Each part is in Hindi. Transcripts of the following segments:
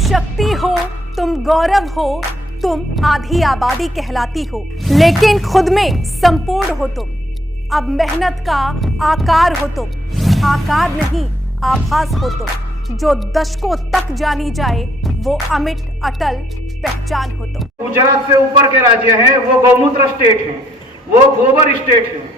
शक्ति हो, तुम गौरव हो, तुम आधी आबादी कहलाती हो, लेकिन खुद में संपूर्ण हो तुम। अब मेहनत का आकार हो तुम, आकार नहीं आभास हो तुम। जो दशकों तक जानी जाए वो अमिट अटल पहचान हो तुम। गुजरात से ऊपर के राज्य हैं, वो गौमूत्र स्टेट हैं, वो गोबर स्टेट हैं।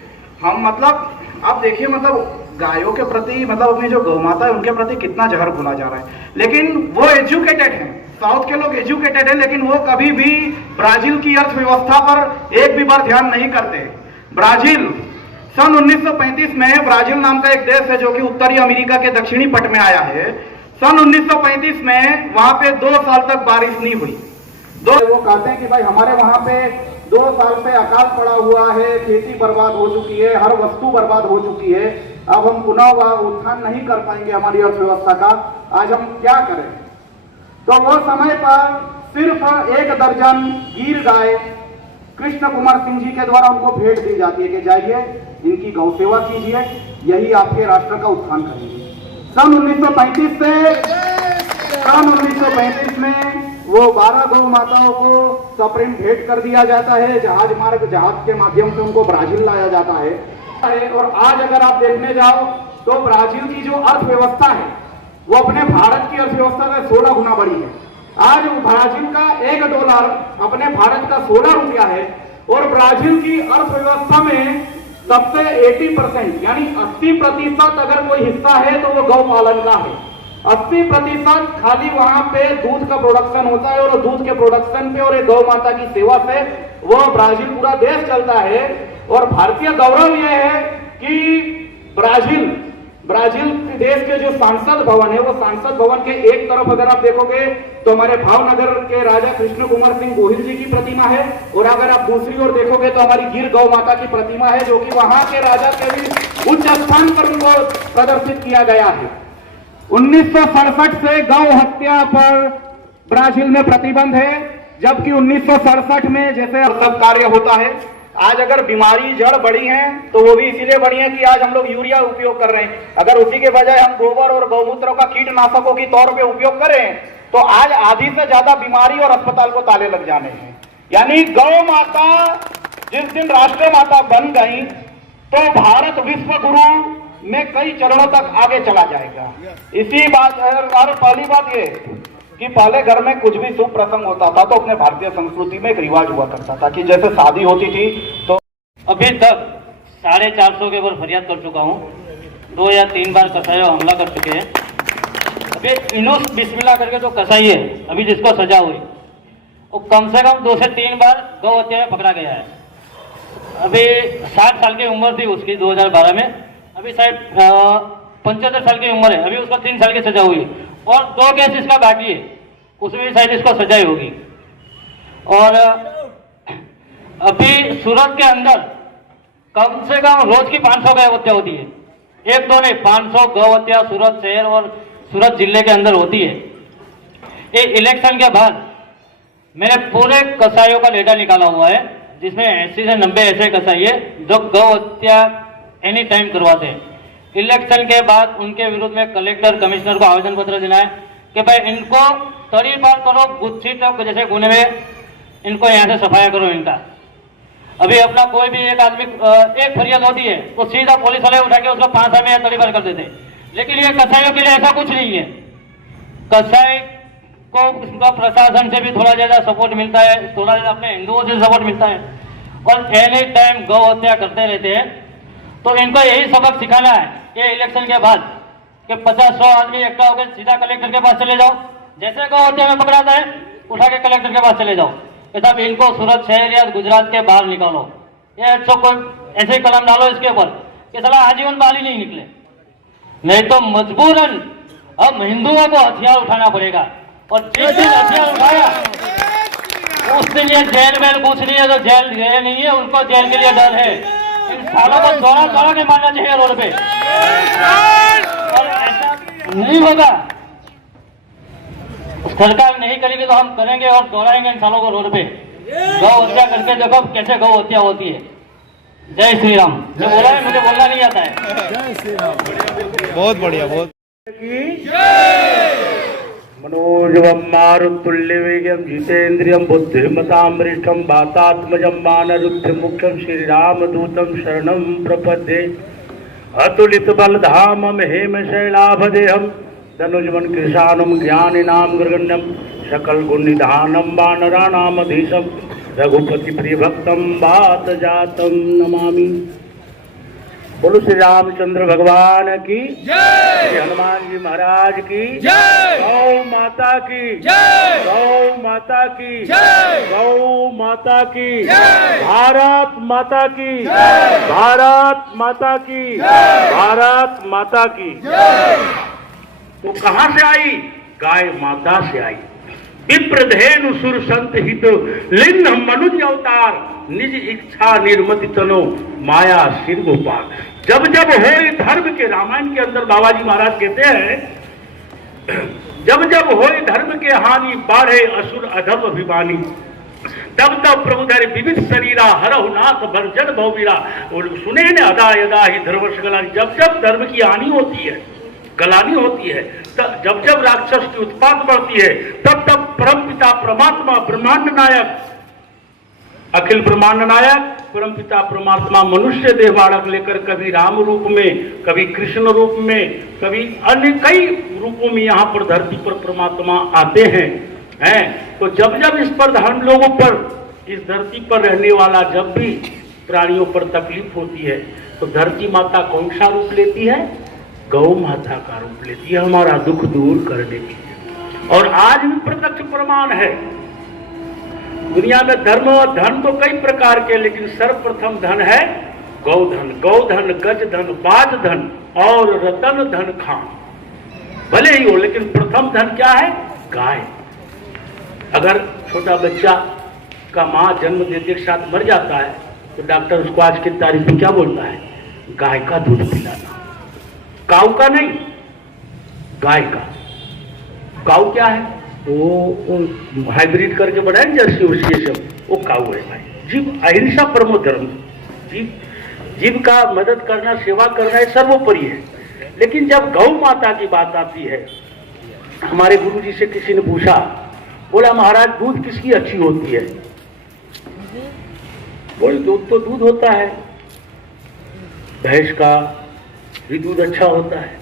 हम मतलब आप देखिए, मतलब गायों के प्रति, मतलब अपनी जो गौ माता है उनके प्रति कितना जहर घुला जा रहा है। लेकिन वो एजुकेटेड हैं, साउथ के लोग एजुकेटेड हैं, लेकिन वो कभी भी ब्राजील की अर्थव्यवस्था पर एक भी बार ध्यान नहीं करते। ब्राजील सन 1935 में, ब्राजील नाम का एक देश है जो कि उत्तरी अमेरिका के दक्षिणी पट में आया है। सन 1935 में वहां पे 2 साल तक बारिश नहीं हुई। वो कहते हैं कि भाई हमारे वहां पे 2 साल से अकाल पड़ा हुआ है, खेती बर्बाद हो चुकी है, हर वस्तु बर्बाद हो चुकी है, अब हम पुनः उत्थान नहीं कर पाएंगे हमारी अर्थव्यवस्था का, आज हम क्या करें। तो वो समय पर सिर्फ 1 दर्जन गिर गाय कृष्ण कुमार सिंह जी के द्वारा उनको भेंट दी जाती है कि जाइए इनकी गौ सेवा कीजिए, यही आपके राष्ट्र का उत्थान करेंगे। सन 1935 में वो 12 गौ माताओं को सप्रेम भेंट कर दिया जाता है, जहाज के माध्यम से उनको ब्राजील लाया जाता है। और आज अगर आप देखने जाओ तो ब्राजील की जो अर्थव्यवस्था है वो अपने भारत की अर्थव्यवस्था से 16 गुना बड़ी है। आज ब्राजील का $1 अपने भारत का 16 रुपया है, और ब्राजील की अर्थव्यवस्था में सबसे 80% यानी 80% अगर कोई हिस्सा है तो वो गौ पालन का है। 80% खाली वहां पे दूध का प्रोडक्शन होता है, और दूध के प्रोडक्शन पे और एक गौ माता की सेवा से वो ब्राजील पूरा देश चलता है। और भारतीय गौरव यह है कि ब्राजील देश के जो सांसद भवन है, वो सांसद भवन के एक तरफ अगर आप देखोगे तो हमारे भावनगर के राजा कृष्ण कुमार सिंह गोहिल जी की प्रतिमा है, और अगर आप दूसरी ओर देखोगे तो हमारी गिर गौ माता की प्रतिमा है, जो कि वहां के राजा के भी उच्च स्थान पर उनको प्रदर्शित किया गया है। 1967 से गौ हत्या पर ब्राजील में प्रतिबंध है, जबकि 1967 में जैसे सब कार्य होता है। आज अगर बीमारी जड़ बढ़ी है तो वो भी इसीलिए बढ़ी है कि आज हम लोग यूरिया उपयोग कर रहे हैं। अगर उसी के बजाय हम गोबर और गौमूत्र का कीटनाशकों की तौर पे उपयोग करें तो आज आधी से ज्यादा बीमारी और अस्पताल को ताले लग जाने हैं। यानी गौ माता जिस दिन राष्ट्रीय माता बन गई तो भारत विश्व गुरु में कई चरणों तक आगे चला जाएगा। इसी बात और पहली बात ये कि पहले घर में कुछ भी शुभ प्रसंग होता था तो अपने भारतीय संस्कृति में एक रिवाज हुआ करता था कि जैसे शादी होती थी तो अभी तक 450 के ऊपर फरियाद कर चुका हूँ। 2 या 3 बार कसाई हमला कर चुके हैं। अभी इनोस बिस्मिल्लाह करके जो कसाई है अभी जिसको सजा हुई, वो कम से कम 2 से 3 बार गौ हत्या में पकड़ा गया है। अभी 60 साल की उम्र थी उसकी 2012 में, अभी शायद 75 साल की उम्र है, अभी उसको 3 साल की सजा हुई, और 2 केस इसका बाकी है, उसमें भी शायद इसको सजाई होगी। और अभी सूरत के अंदर कम से कम रोज की 500 गौ हत्या होती है, 1-2 नहीं 500 गौ हत्या सूरत शहर और सूरत जिले के अंदर होती है। ये इलेक्शन के बाद मैंने पूरे कसाईयों का डेटा निकाला हुआ है, जिसमें 80 से 90 ऐसे कसाई है जो गौ हत्या एनी टाइम करवाते हैं। इलेक्शन के बाद उनके विरुद्ध में कलेक्टर कमिश्नर को आवेदन पत्र देना है कि भाई इनको तड़ी पार करो, गुच्छी तक जैसे गुने में इनको यहाँ से सफाया करो इनका। अभी अपना कोई भी एक आदमी एक फरियाद होती है तो सीधा पुलिस वाले उठा के उसको 5 साल में तड़ी पार कर देते हैं। लेकिन ये कसाईयों के लिए ऐसा कुछ नहीं है। कसाई को उसका प्रशासन से भी थोड़ा ज्यादा सपोर्ट मिलता है, थोड़ा ज्यादा अपने हिंदुओं से सपोर्ट मिलता है, और एनी टाइम गौ हत्या करते रहते हैं। तो इनको यही सबक सिखाना है ये इलेक्शन के बाद कि 50-100 आदमी इकट्ठा होकर सीधा कलेक्टर के पास चले जाओ, जैसे गौ हत्या में पकड़ाता है उठा के कलेक्टर के पास चले जाओ कि साहब इनको सूरत शहर या गुजरात के बाहर निकालो, ये ऐसे कलम डालो इसके ऊपर कि साला आजीवन बाहर ही नहीं निकले, नहीं तो मजबूरन अब हिंदुओं को हथियार उठाना पड़ेगा। और जिस दिन हथियार उठाया उस दिन ये जेल में कुछ नहीं है, तो जेल गए नहीं है, उनको जेल के लिए डर है। इन सालों को दौड़ा के मारना चाहिए रोड पे, और ऐसा नहीं होगा। सरकार नहीं करेगी तो हम करेंगे और दौड़ाएंगे इन सालों को रोड पे। गौ हत्या करके देखो कैसे गौ हत्या होती है। जय श्री राम। जो बोला है मुझे बोलना नहीं आता है। जय श्री राम। बहुत बढ़िया, बहुत मनोजवं मारुतुल्यवेगं जितेन्द्रियं बुद्धिमतां वरिष्ठं वातात्मजं वानरुद्धं मुख्यं श्रीरामदूतं शरणं प्रपद्ये अतुलितबलधामं हेमशैलाभदेहं धनुजवन कृशानं ज्ञानिनां गुरुगण्यं सकलगुणनिधानं वानराणामधीशं रघुपतिप्रियभक्तं वातजातं नमामि। बोलो श्री रामचंद्र भगवान की जय, श्री हनुमान जी महाराज की जय, गौ माता की जय, गौ माता की जय, गौ माता की जय, भारत माता की जय, भारत माता की जय, भारत माता की जय। तो कहाँ से आई? गाय माता से आई। विप्रधेनु सुर संत हित लिंग मनुज अवतार निज इच्छा निर्मति तनो माया सिर गोपाल। जब जब हो धर्म के, रामायण के अंदर बाबा जी महाराज कहते हैं, जब जब हो धर्म के हानि बाढ़े असुर अधम अभिमानी, तब तब प्रभु धरे विविध शरीरा हरहु नाथ भरजन भववीरा। और सुने न अदा यदा ही धर्मश गलानी। जब जब धर्म की हानि होती है, गलानी होती है, जब जब राक्षस की उत्पात बढ़ती है, तब तब परमपिता परमात्मा ब्रह्मांड नायक, अखिल ब्रह्मांड नायक परमपिता परमात्मा मनुष्य देह बालक लेकर कभी राम रूप में, कभी कृष्ण रूप में, कभी अन्य कई रूपों में यहाँ पर धरती पर परमात्मा आते हैं। तो जब जब इस पर हम लोगों पर, इस धरती पर रहने वाला जब भी प्राणियों पर तकलीफ होती है, तो धरती माता कौन सा रूप लेती है? गौ माता का रूप लेती है, हमारा दुख दूर करने के लिए। और आज भी प्रत्यक्ष प्रमाण है। दुनिया में धर्म और धन तो कई प्रकार के, लेकिन सर्वप्रथम धन है गौधन। गौधन, गज धन, बाज धन और रतन धन खान। भले ही हो, लेकिन प्रथम धन क्या है? गाय। अगर छोटा बच्चा का माँ जन्म देते के साथ मर जाता है, तो डॉक्टर उसको आज की तारीख में क्या बोलता है? गाय का दूध पिलाना। काऊ का नहीं, गाय का। काऊ क्या है? वो हाइब्रिड करके बढ़ाए जर्सी उसी ये सब, वो काऊ है भाई। जीव अहिंसा परमो धर्म। जीव का मदद करना, सेवा करना ये सर्वोपरि है। लेकिन जब गौ माता की बात आती है, हमारे गुरु जी से किसी ने पूछा, बोला महाराज दूध किसकी अच्छी होती है? बोले दूध तो दूध होता है, भैंस का भी दूध अच्छा होता है।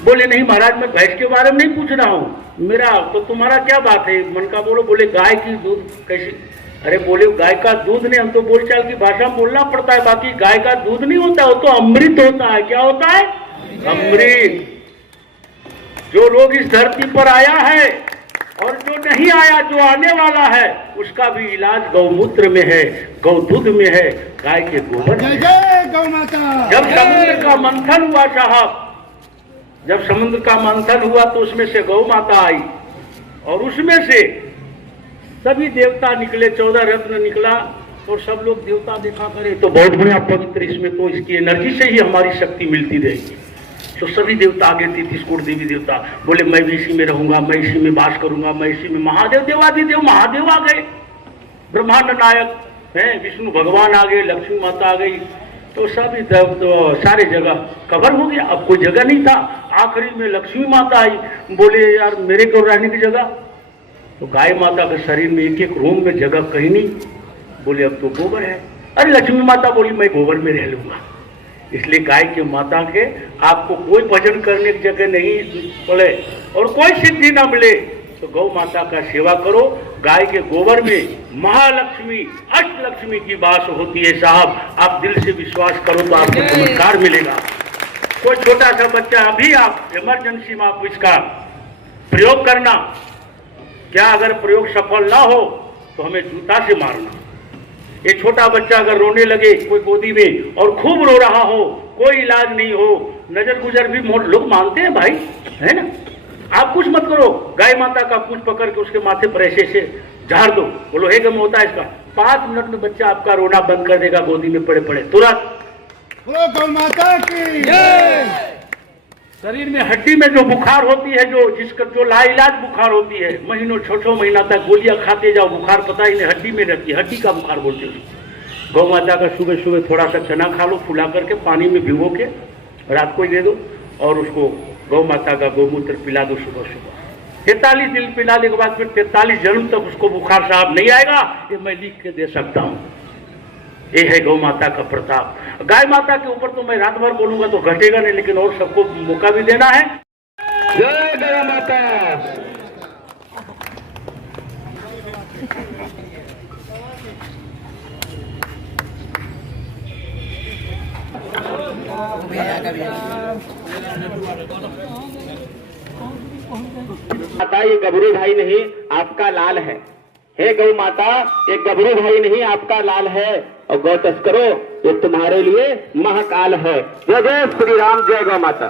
बोले नहीं महाराज, मैं भैंस के बारे में नहीं पूछ रहा हूं, मेरा तो तुम्हारा क्या बात है मन का? बोलो। बोले गाय की दूध कैसी? अरे बोले गाय का दूध नहीं, हम तो बोलचाल की भाषा में बोलना पड़ता है, बाकी गाय का दूध नहीं होता, वो तो अमृत होता है। क्या होता है? अमृत। जो लोग इस धरती पर आया है और जो नहीं आया, जो आने वाला है, उसका भी इलाज गौमूत्र में है, गौदूध में है, गाय के गोबर में। जय गौ माता। जब समुद्र का मंथन हुआ साहब, जब समुद्र का मंथन हुआ तो उसमें से गौ माता आई और उसमें से सभी देवता निकले, 14 रत्न निकला और सब लोग देवता देखा करे तो बहुत बढ़िया पवित्र, इसमें तो इसकी एनर्जी से ही हमारी शक्ति मिलती रहेगी। तो सभी देवता आगे 33 कोटि देवी देवता बोले मैं भी इसी में रहूंगा, मैं इसी में वास करूंगा, मैं इसी में। महादेव देवादिदेव महादेव आ गए, ब्रह्मांड नायक हैं, विष्णु भगवान आ गए, लक्ष्मी माता आ गई। तो सभी तो सारे जगह कवर हो गया, अब कोई जगह नहीं था। आखिरी में लक्ष्मी माता आई, बोले यार मेरे को रहने की जगह। तो गाय माता के शरीर में एक एक रूम में जगह कहीं नहीं। बोले अब तो गोबर है। अरे लक्ष्मी माता बोली मैं गोबर में रह लूंगा। इसलिए गाय के माता के आपको कोई भजन करने की जगह नहीं पड़े और कोई सिद्धि ना मिले तो गौ माता का सेवा करो। गाय के गोबर में महालक्ष्मी अष्टलक्ष्मी की वास होती है साहब। आप दिल से विश्वास करो तो आपको चमत्कार मिलेगा। कोई छोटा सा बच्चा, अभी आप इमरजेंसी में आप इसका प्रयोग करना। क्या अगर प्रयोग सफल ना हो तो हमें जूता से मारना। ये छोटा बच्चा अगर रोने लगे कोई गोदी में और खूब रो रहा हो, कोई इलाज नहीं हो, नजर गुजर भी लोग मानते हैं भाई, है ना। आप कुछ मत करो, गाय माता का पूंछ पकड़ के उसके माथे पर ऐसे से झाड़ दो, बोलो हे गम होता है इसका। 5 मिनट में बच्चा आपका रोना बंद कर देगा, गोदी में पड़े पड़े तुरंत। गौ माता की जय। शरीर में हड्डी में जो बुखार होती है, जो लाइलाज बुखार होती है, महीनों 6 महीना तक गोलियां खाते जाओ, बुखार पता ही नहीं, हड्डी में रहती है, हड्डी का बुखार बोलते हैं। गौ माता का सुबह सुबह थोड़ा सा चना खा लो, फुला करके पानी में भिगो के रात को ही दे दो और उसको गौ माता का गोमूत्र पिला दो सुबह सुबह। 43 दिन पिलाने के बाद फिर 43 जन्म तक उसको बुखार साहब नहीं आएगा, ये मैं लिख के दे सकता हूँ। ये है गौ माता का प्रताप। गाय माता के ऊपर तो मैं रात भर बोलूंगा तो घटेगा नहीं, लेकिन और सबको मौका भी देना है। जय गौ माता। माता ये गबरू भाई नहीं आपका लाल है। हे गौ माता ये गबरू भाई नहीं आपका लाल है, और गौ तस्करो ये तुम्हारे लिए महाकाल है। जय जय श्री राम, जय गौ माता।